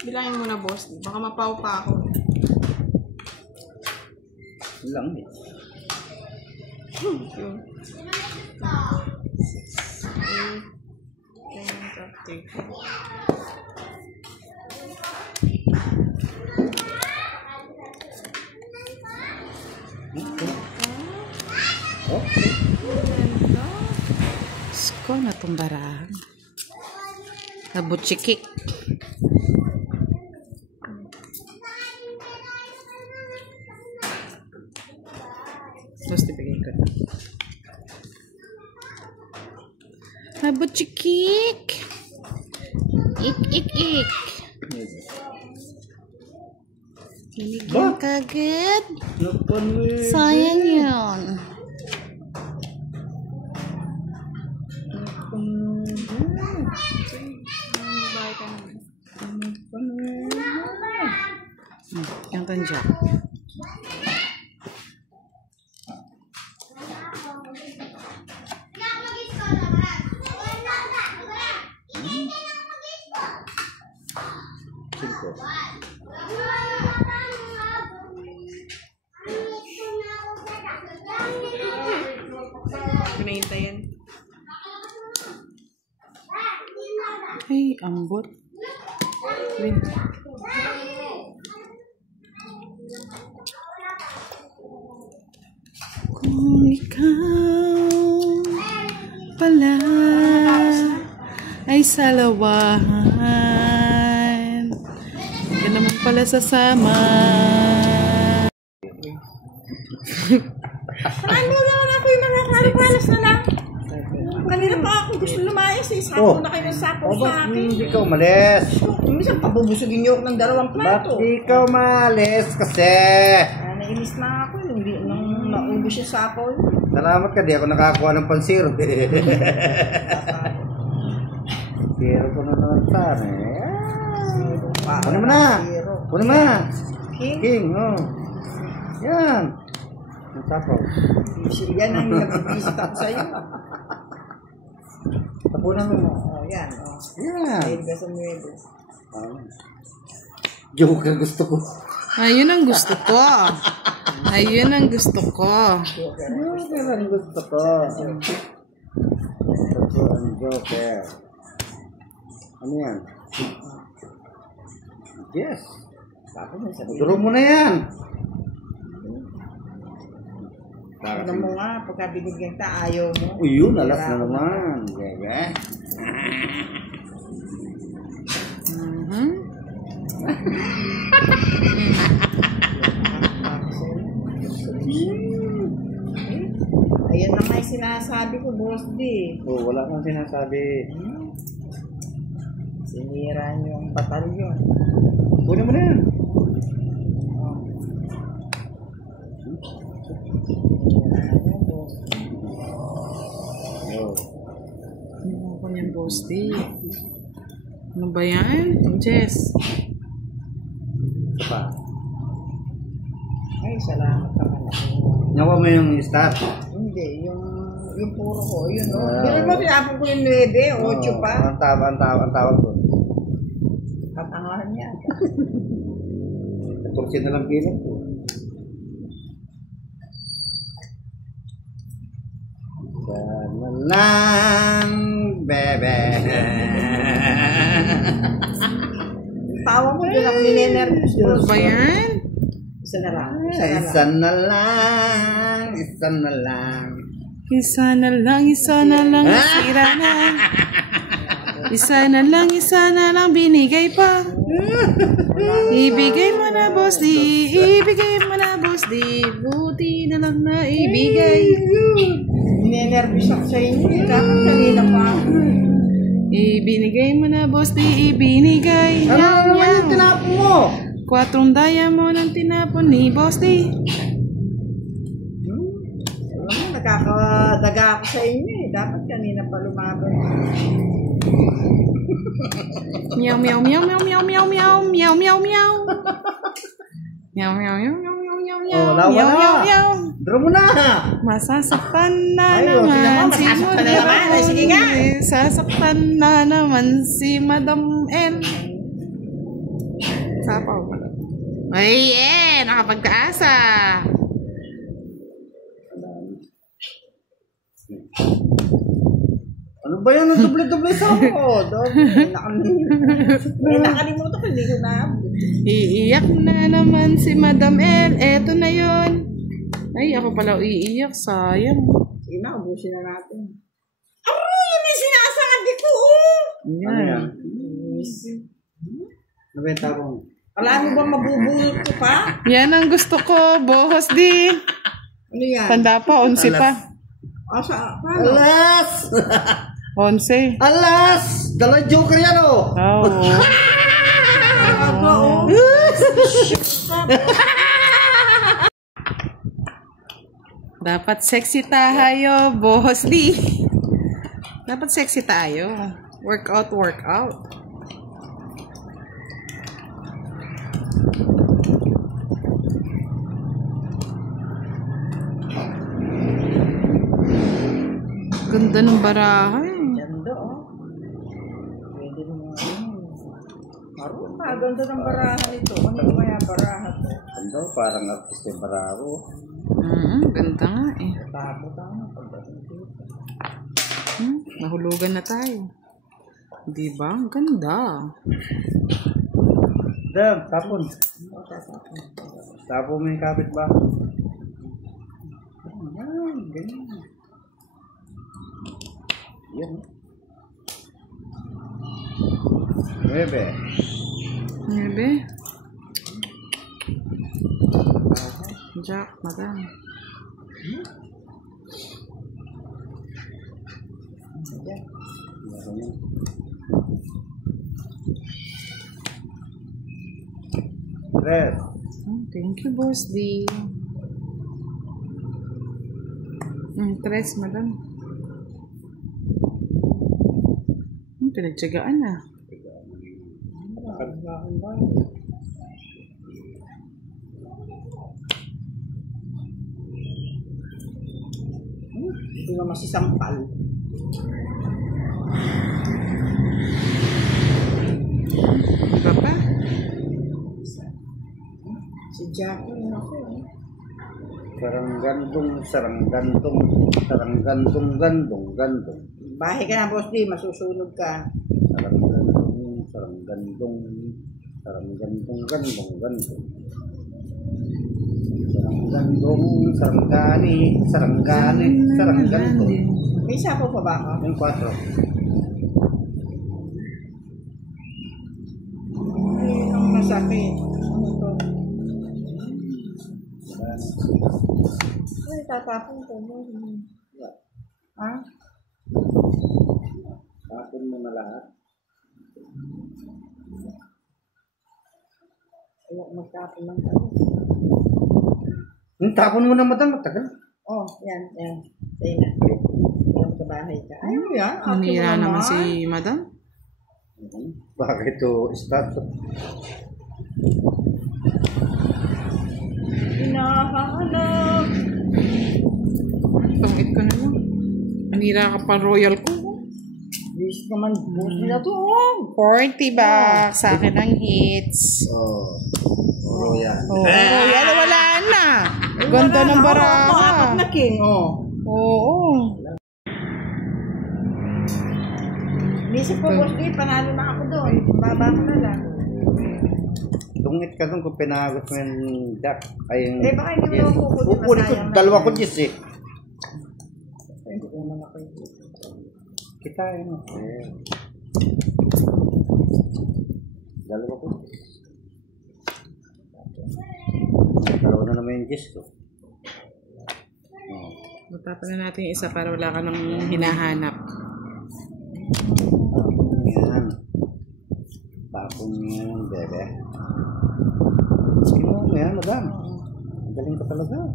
Bilangin mo na, boss. Baka mapaw pa ako. Lang eh. 6, 7, 8, 9, 10. Sko na itong barahan. Nabutsikik. Terus dibigay ko na. Nabutsikik. Ik. Binigyan kagad. Sayang yun. Yang tanjak. Pinahintayan. Ay, ambot. Kung ikaw pala ay salawahan, ka naman pala sasama. Ano naman ako yung mga karapalas na lang. Kanina pa ako gusto lumayas eh. Sako na kayo ng sako sa akin. Hindi ka umalis? Minsan pabubusugin niyo ako ng 2 plato. Ba't di ka umalis kasi? Nainis na ako nung naubos yung sako. Salamat ka, di ako nakakuha ng pansiro. Pero ko na naman sana eh. Kunin mo na! Kunin mo na! King, oh. Yan! Ang sapaw. Yan ang nag-visit ako sa'yo. Tapunan mo. Oh, yan. Oh. Yan. Dahil ka sa nuevo. Joke ang gusto ko. Ayun ang gusto ko. Ayun ang gusto ko. Joke ang gusto ko. Ito ang joker. Ano yan? Yes. Duro mo na yan. Ano mo nga, pagka binigyan ka, ayaw mo. Uy, yun, alas na naman. Bebe. Ayan na nga yung sinasabi ko, Boss D. Oh, wala kang sinasabi. Sinira niyo ang batalyon. Kunin mo na yan. Ano ko niyan, Boss D? Ano ba yan? Jess. Isa pa. Ay, salamat ka pala. Nawa mo yung start. Hindi, yung puro ko, yun o. Pero mo, pinapon ko yung 9, 8 pa. Ang tawag ko. Katangahan niya. 14 na lang kilo ko. Sana lang, bebe. Tawag ko din ako ninenervous. Ano ba yan? Isa na lang. Isa na lang. Isa na lang. Isa na lang, sira na. Isa na lang, binigay pa. Ibigay mo na, Boss D. Ibigay mo na, Boss D. Buti na lang na ibigay. Ninenervous ako sa inyo. Dapat kanina pa ako. Ibinigay mo na, Boss D. Ibinigay. Ano naman yung tinapon mo? 4 diamond ang tinapon ni Boss D. Nakakadaga ako sa inyo eh. Dapat kanina pa lumaban. Meow, meow, meow, meow, meow, meow, meow, meow, meow, meow. Meow, meow, meow, meow, meow, meow, meow, Oh, lawa meow, na. meow, meow. Draw mo na. Masasaktan na Ay, oh, tingnan naman mo, si masasaktan na naman. Ay, sige nga. Sasaktan na naman si Madam L. Sapaw. Ay, nakapagtaasa. Ano ba yan? Doble-doble sa ako. Nakalimutan ko, hindi ko na. Iiyak na naman si Madam L. Eto na yon. Ay, ako pala iiyak. Sayang. Sige na, ubusin na natin. Aray, may sinasangad dito, oh! Ano yan? Ano ba yung tabong? Alam mo bang mabubulot ko pa? Yan ang gusto ko, bohos di. Ano yan? Tanda pa, 11 pa. Paano? Alas! 11. Alas! Dalawang joker yan, oh! Oo. Dapat sexy tayo, bohos di. Dapat sexy tayo. Workout, workout. Ganda ng baraha eh. Ganda, oh. Pwede mo ganda ng baraha nito. Ano kaya baraha to? Ano? Parang artista yung barako. Ganda nga eh. Tama. Nahulugan na tayo. Diba? Ang ganda. Dam, tapon. Tapon mo yung kapit ba? Yan, ganyan. Yan. Bebe. Nebe. Jack, madam. Tres. Thank you, Boss D. Tres, madam. Pinagtsagaan na. Hindi mo masisampal. Iba pa? Si Jackie, ako. Sarang gandong. Bahay ka na, Boss D. Masusunog ka. Sarang gandong. Saranggani. May sapo pa ba ako? Yung 4. Ay, ang masakit. Ano to? Ay, tatapon ko mo. Ha? Tapon mo na lahat. Ayaw magtapon lang kami. Tapon mo na, madam. Matagal. Oh, yan. Sa'yo na. Ayaw sa bahay ka. Ayaw mo yan. Manira naman si madam. Bakit ito start? Hinahanap. Tungit ko na lang. Manira ka pa royal ko. Wish naman, Boss nila to. 40 bucks sa akin ang hits. Royal. Royal, wala na. Ganda ng baraha. Apat na king, oh. Oo. Nisip ko, Boss D, panalo na ako doon. Baba ko na lang. Tungit ka doon kung pinagot mo yung Jack. Ay, yung... Baka hindi mo kukunin. Kukunin ko, dalawa ko Diyos eh. Hindi ko naman ako yung Kita yun. Dalawa ko. Dalawa na naman yung Diyos ko. Matapos na natin yung isa para wala ka nang hinahanap. Yan. Tapon yan, bebe. Sige mo, yan, madam. Ang galing ka talaga.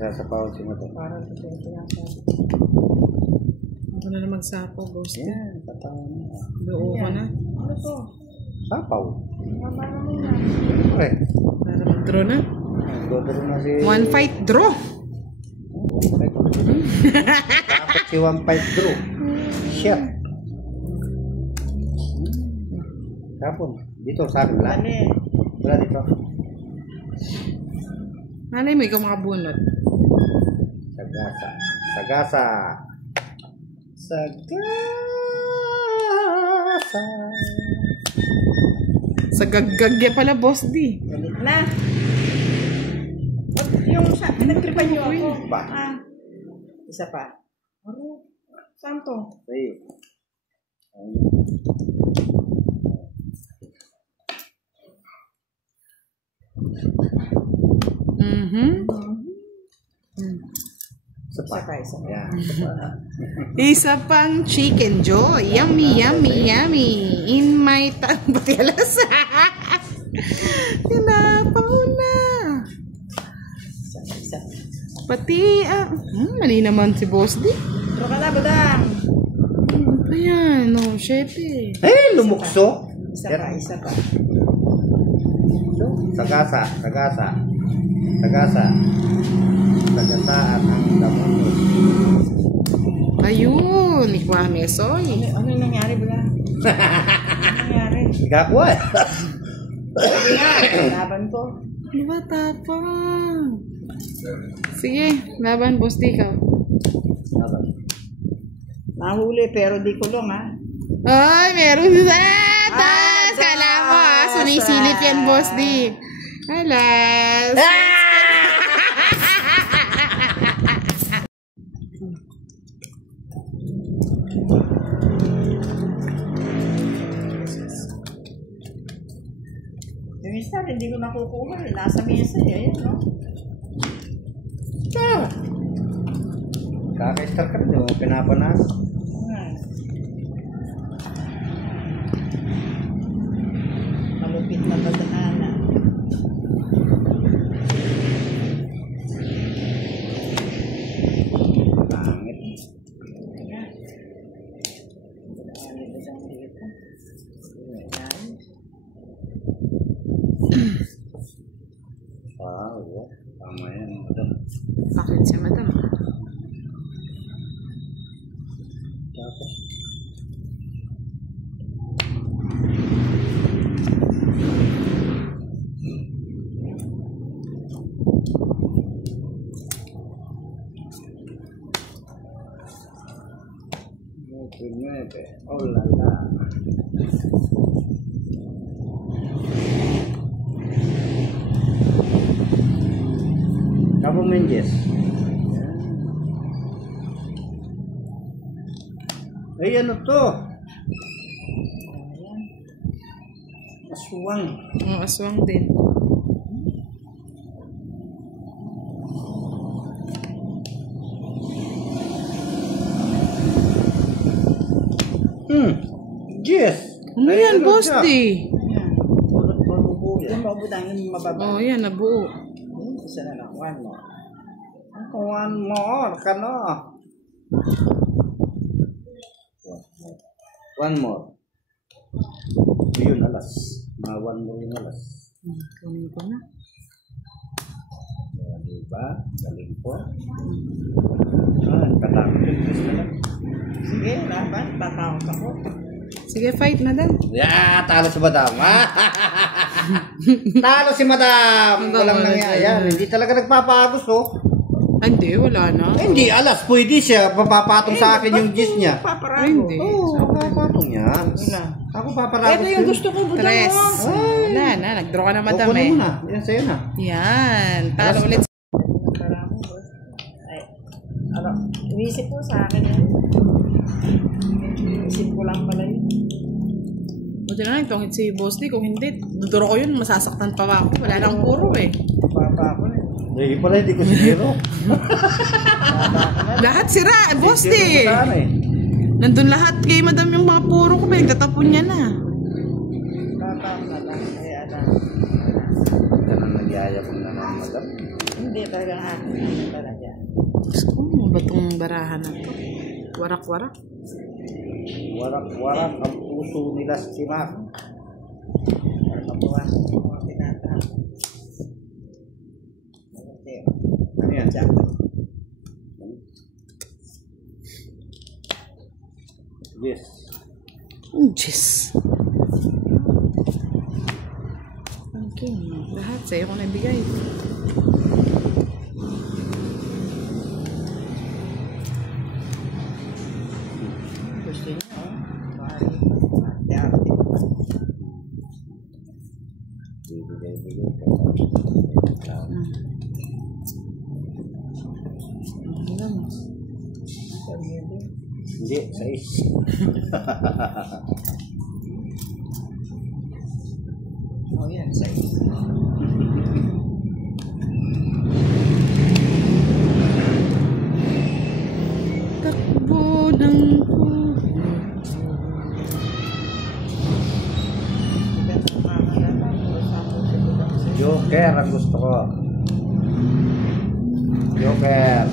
sasapaw si madam. Parang ito lang sa Ako na lang magsapaw, boss. Yan, sapaw na. Buo ko na. ano to? Sapaw. Mama naman na. Okay. Para mag-draw na. Dodoro na si... 1 fight draw. Dapat si 1-5 draw. Shit. Tapon. Dito, sa akin. Wala. Wala dito. Malay mo, ikaw makabunot. Sagasa. Sagasa. Sagasa. Sa gaggagya pala, boss D. Galit na. Yung sa, nagtripan niyo ako. Ba? Ah. Isa pa. Ano? Saan to? Sa'yo. Isa pa. Isa pa. Yan. Isa pa. Isa pang chicken joy. Yummy, yummy, yummy. In my tambayalas. Tinapaw na. Isa. Pati, mali naman si Boss D. Draw ka na, badang. Ayan, no, 7. Lumukso. Isa pa. Sagasa. Sagasa. Sagasa. Sagasaan ang damunos. Ayun, ikwame soy. Ano yung nangyari, badang? Ano nangyari? Ikakuha. Sabi nga, laban ko. Diba tapang? Sige, laban, Boss D ka. Nahuli pero di kulong ha. Ay, meron sa taas! Kala mo sunisilip yan, Boss D. Alas! Yung isa, hindi ko nakukuha eh. Nasa mesa eh. Ayan, no? Kaka-star ka rin. Pinapanas. Malupit na badaanan. Pangit. Wow, tama yan. Bakit si Madam? Tapos, oh la la. Cabo Mendes. Ay, ano to? Aswang. Aswang din. Yes. Ano yan, Boss D? Yung mabudang yung mababa. Oh, yan, nabuo. Isa na lang. One more. One more. Kano? One more. Yun, alas. One more yung alas. Kunin ko na. Diba? Galing po. Katakot yung Diyos na lang. Sige, laban. Tatakot ako. Sige, fight, Madam. Yeah, talo si Madam. Talo si Madam. Walang nangyayari. Hindi talaga nagpapagos, oh. Hindi, wala na. Hindi, alas. Pwede siya. Papapatong sa akin yung gis niya. Paparago. Hindi. Oo, papapatong yan. Ako paparagos Ito yung gusto ko, budang Tres. mo. Wala na, nag-draw ka na, Madam Kukunin eh. mo na. Yan sa'yo na. Yan, talo ulit. Parang boss. Ay, ano, inisip ko sa akin yun. Inisip ko lang pala yun. Buti na lang, tungit si Boss D. Kung hindi, duduro ko yun, masasaktan pa ako. Wala nang puro eh. Papa ako eh. Hindi pala, hindi ko siguro. Lahat sira, Boss D. Siguro ko sana eh. Nandun lahat kay Madam yung mga puro ko, pinagtatapon niya na. Papa ako na lang. Ay, alam. Ganun nagyayabang naman, Madam. Hindi talagang akin. ba itong barahan na to? Warak-warak? Warak-warak ang puso nila si Mac. Ano yan? Yes. Jeez. Okay. Lahat sa'yo ko nabigay. Gusto niya, oh. Hindi, 6. Oh, yan, 6. Takbo ng Joker ang gusto ko. Joker.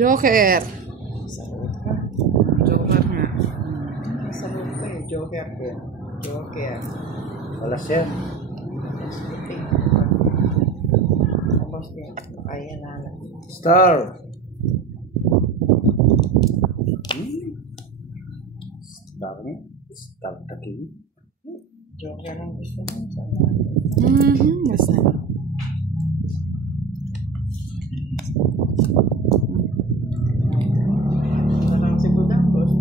Joker. Salud ka. Joker nga. Salud ka eh. Joker ko. Joker. Wala siya. Tapos din. Kaya na lang. Star. Star niya. Star the king. Joker ang gusto mo. Basta. Walang si Budang, boss.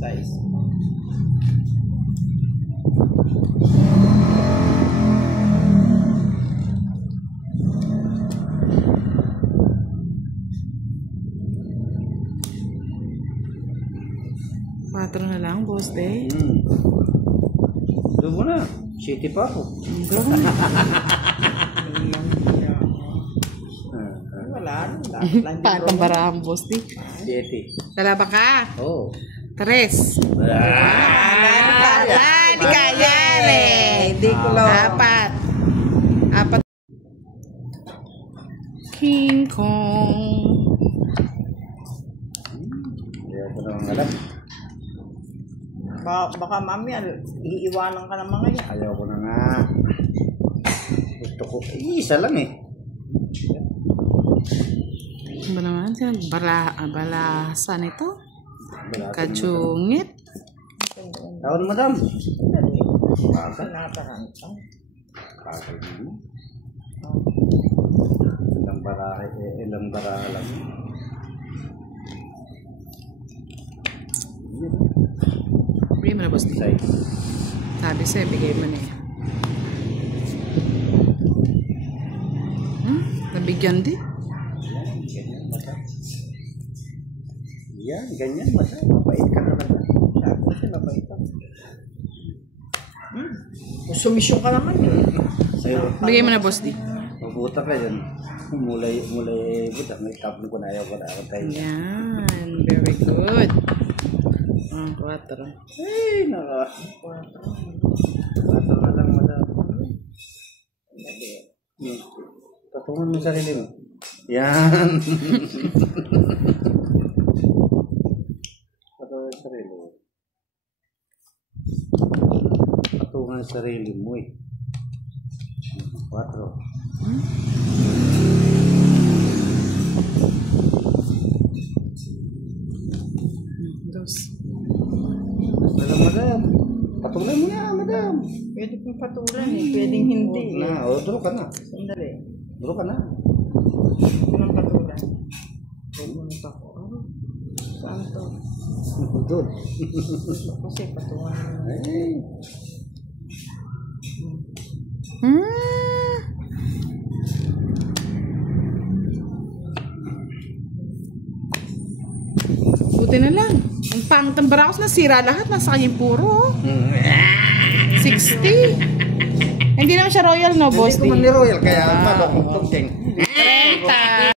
6. Patro na lang, boss day. Doon mo na. City pa ako. Wala. Dapat lang din. Paano barahan, boss day? City. Kalaba ka? Oh. 3. Hindi kaya eh. Hindi ko lang. 4. King Kong. Ayaw ko naman alam. Baka mami, iiwanan ka ng mga yan. Ayaw ko na nga. Gusto ko. Isa lang eh. Ano ba naman? Balasan ito? Kachungit. Tawad madam. Nataranta. Bakit mo? Ilang baraha lang. Bigay mo na, boss day. Say. Sabi sa'yo, bigay mo na eh. Nabigyan din. Yan, ganyan basta. Mabait ka naman. Kasi mabait ka. Sumisyon ka naman eh. Sa'yo. Bigay mo na, boss day. Magbuta ka dyan. Mulay buta. May tapon ko na ayaw ko na ako tayo. Yan. Very good. 4. Ay, naka. 4 na lang madam. Tatungan mo yung sarili mo. Yan. Tatungan yung sarili mo. Tatungan yung sarili mo eh. 4. Alam madam. Patulan mo na, madam. Pwede pong patulan eh. Pwedeng hindi eh. Na, o, draw ka na. Sandali. Draw ka na. Ito ng patulan. Pumunta ko. Saan to? Doon. Kasi patulan mo. Ay. Buti na lang. Ang pangit ng barakos, nasira lahat. Nasa kanya puro. 60. Hindi naman siya royal, no, boss? Hindi ko man ni Royal, kaya malokong tungking. 30.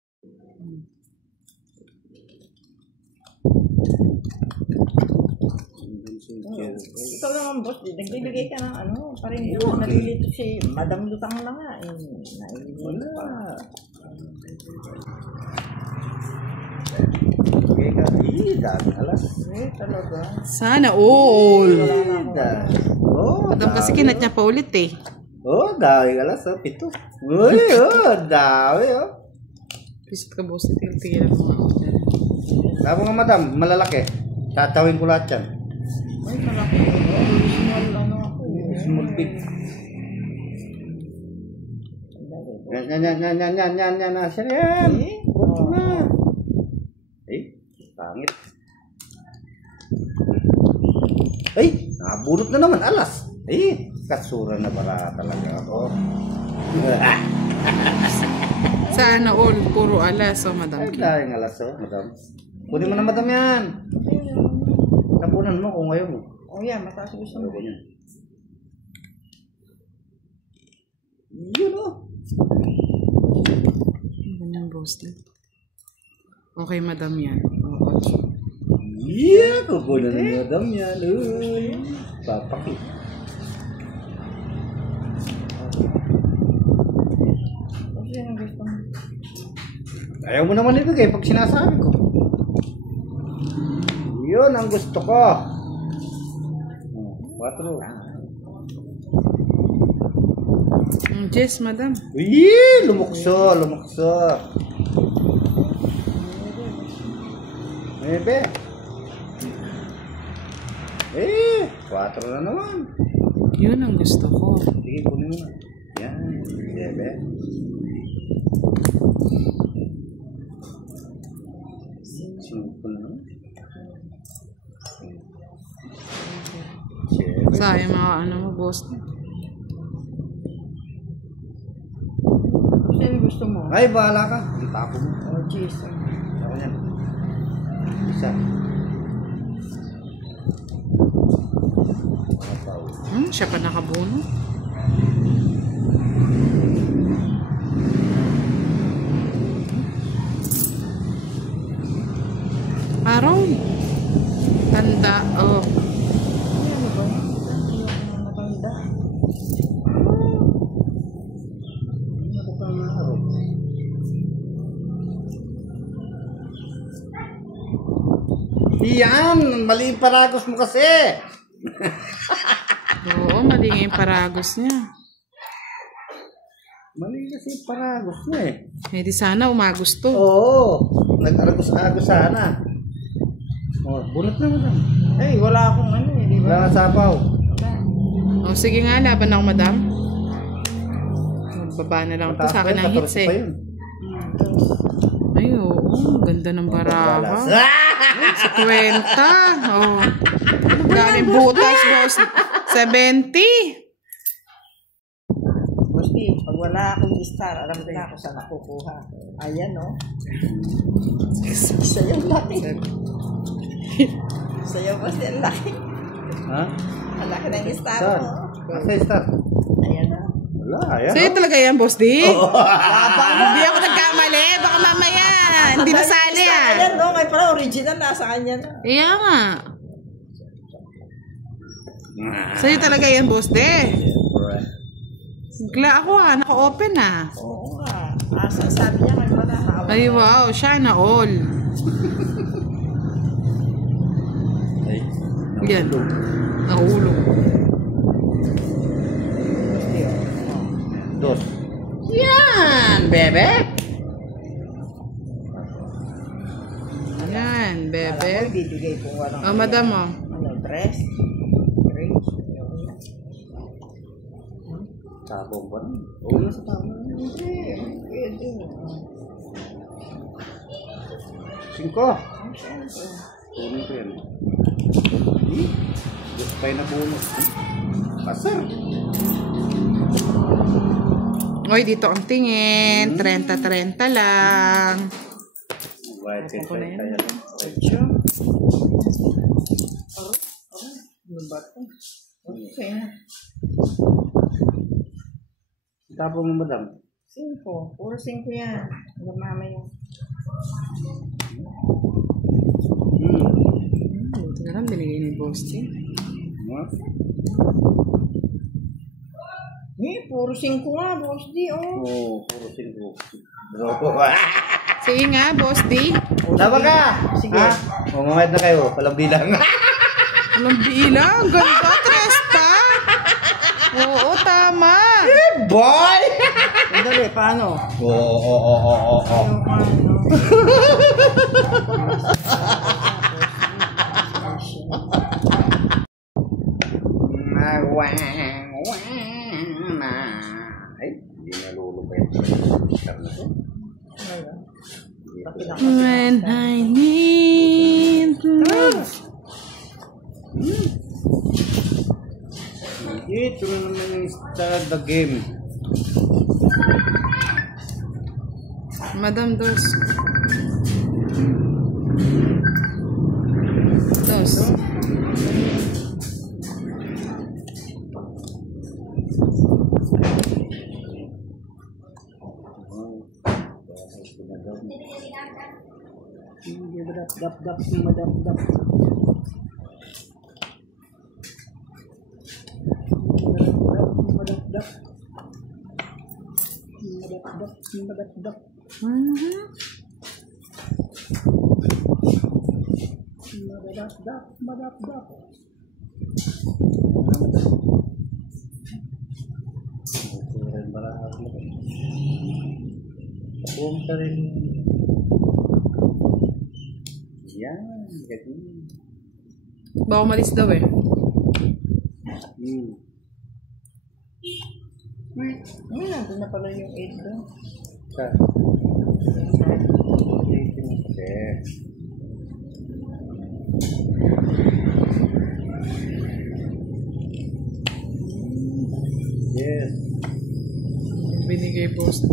Ito lang naman, boss. Nagbibigay ka ng ano. Parang hindi mo nalilito si Madam Lutang na nga. Naililito pa. Okay ka. Dami alas. Talaga. Sana all. Madam kasi kinat niya pa ulit eh. Dami alas. 7. Uy, dami Pisit ka boss, tingin mo nga. Sabi nga madam, malalaki. Tatawin ko lahat yan. Ay, malaki. Small lang ako. Small big. Yan. Asya yan. Buto na. Pangit. Nabulot na naman. Alas. Katsura na bara talaga ako. Sana all, puro alas, madam. Dahil alas, madam. Kunin mo na madam yan. Tapunan mo kung ayaw mo. Yan, mataas gusto mo. Yun Ganyan, boss. Okay, madam yan. Kukunan na madam yan. Papakit. Yan ang gusto mo. Ayaw mo naman ibigay pag sinasabi ko. Yun ang gusto ko. 4. Yes, madam. Lumukso. Bebe. 4 na naman. Yun ang gusto ko. Sige, kunin mo. Yan, bebe. Simple na. Sayang mga ano mo, boss. Ano gusto mo? Ay, bahala ka. Ang tapo mo. Jeez. Ako yan. Isa. Siya pa nakabuno. Aron. Tanda, Ano ba? Matanda. Yan! Mali yung paragos mo kasi! Oo, mali nga yung paragos niya. Mali kasi yung paragos mo eh. Eh di sana umagusto. Oo! Nag-aragos-agos sana. Bunot na mo lang. Wala akong ano eh, di ba? Wala ka sapaw. O sige nga, laban ako, madam. Magbaba na lang ito sa akin ng hits eh. Ay, oo. Ganda ng baraha. Sa 20. Oh. Daming butas, boss. 70. Basti, pag wala akong star, alam na ako saan nakukuha. Ayan, no? Sayaw laki. Sayaw basti, ang laki. Ha? Ang laki ng star Saan? mo. Nasa star? Ayan, no? Wala, ayan. Sa'yo talaga yan, boss D. Labang Hindi ako nagkamali. Baka mamaya. Hindi nasali ah. Ayan, no? Ngayon pala, original nasa kanya na. Iya nga. Sa'yo talaga yan, boss D. Bigla ako ah. Naka-open ah. Oo nga. Sabi niya ngayon pala, hawak. Ay wow. Sana all. Ay, Yan. Nahulog. Basti, oh. Dos. Yan, bebe. Yan, Alam mo, bebe. ibibigay kung walang Oh, madam oh. ano, dress. Range. Sabong ba? Oo, sa tama. Hindi. Pwede. 5. Kunin ko yan. Dos pa yung nabunot. Pasar. Oy, dito ang tingin. 30-30 lang. White Ako na yan. yan. Ocho. Ano ba ito? Okay. Tapos mo madam. 5. Puro 5 yan. Hanggang mamaya. Buti na lang binigay ni Boss T. Puro 5 nga, Boss D, oh. Oo, puro 5. Bro. Sige nga, Boss D. Laba ka! Sige. Ha? Mamamahid na kayo, walang bilang. Walang bilang. Ganda, Trespa. Oo, tama. Boy! Sandali, paano? Oo. Yung paano? Ay, hindi nalulubay. When I need love. Ito na naman yung start the game. Madam Dos. Dos. Dap. Yan, ganyan. Baka umalis daw eh. Nandun na pala yung 8 doon. Sa? Yes. Binigay Boss D.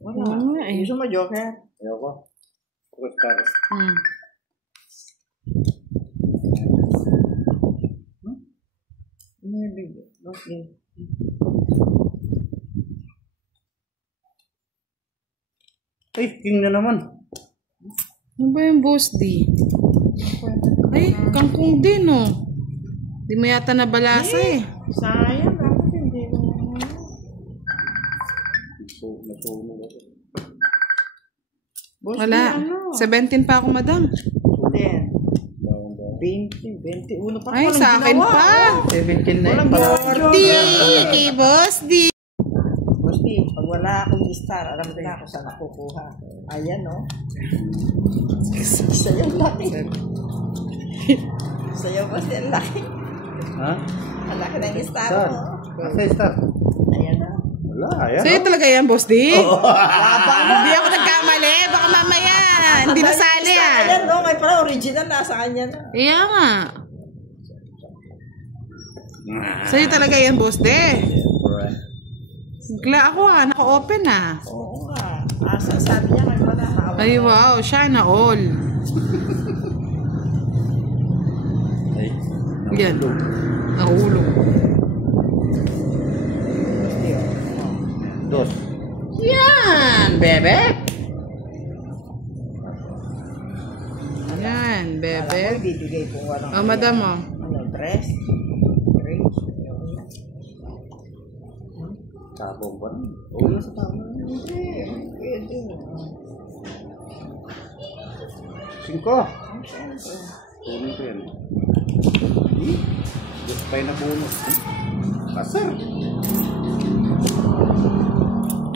Wala. Oo nga eh. Gusto mo joker? Ayoko. Cross card. Okay. Ay, king na naman. Ano ba yung Boss D? Ay, kangkong din oh. Di mo yata nabalasa eh. Sayang, bakit hindi mo? Boss, Wala. di ano? 17 pa ako, madam. 10. 20. 21 pa. Ay, Walang sa akin ginawa, pa. oh. 17 na Walang yun. ginawa, Di, joker. kay Boss D. Boss D, pag wala akong star, alam ko na kung saan nakukuha. Ayan, no? Sa'yo laki. Sa'yo ba siya laki? Ha? Ang laki ng star Saan? mo. Nasa start? Ayan, no? Wala, ayan. Sa'yo talaga yan, Boss D? Labang mo. Hindi ako nagkamali. Baka mamaya. Hindi nasali ah. Ayan, no? Ngayon pala, original nasa kanya na. Iya nga. Sa'yo talaga yan, Boss D. Sigla ako ah. Naka-open ah. Oo nga. Sabi niya ngayon pala, hawak. Ay wow. Siya na all. Ay, Yan. Nahulog. dos. Yan, bebe. Yan, Alam mo, bebe. ibibigay ko walang Oh, madam oh. ano, dress. Range. Sabong ba? Oo, sa tama. Hindi. Pwede. 5. Kunin ko yan. Gusto tayo na bonus. Kasar.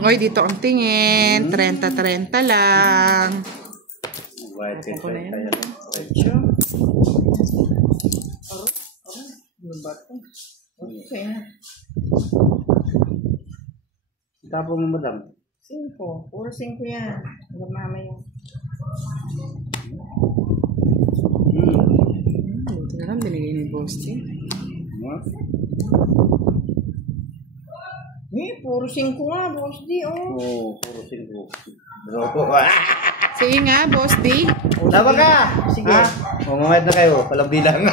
Oy, dito ang tingin. 30-30 lang. White Ako na yan. kaya lang. Ocho. Ano ba ito? Okay. Tapo mo, madam. 5. Puro 5 yan. Hanggang mamaya. Ito na lang binigay ni Boss D. Puro 5 nga, Boss D, oh. Oo, puro 5. Bro. So, Sige nga, Boss D. Tama ka! Sige. Ha? Mamamahid na kayo. Walang bilang.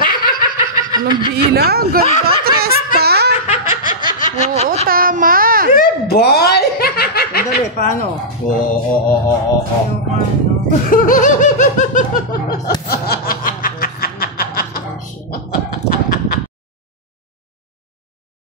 Walang bilang. Ganda, tres pa. Oo, tama. Boy! Sandali, paano? Oo.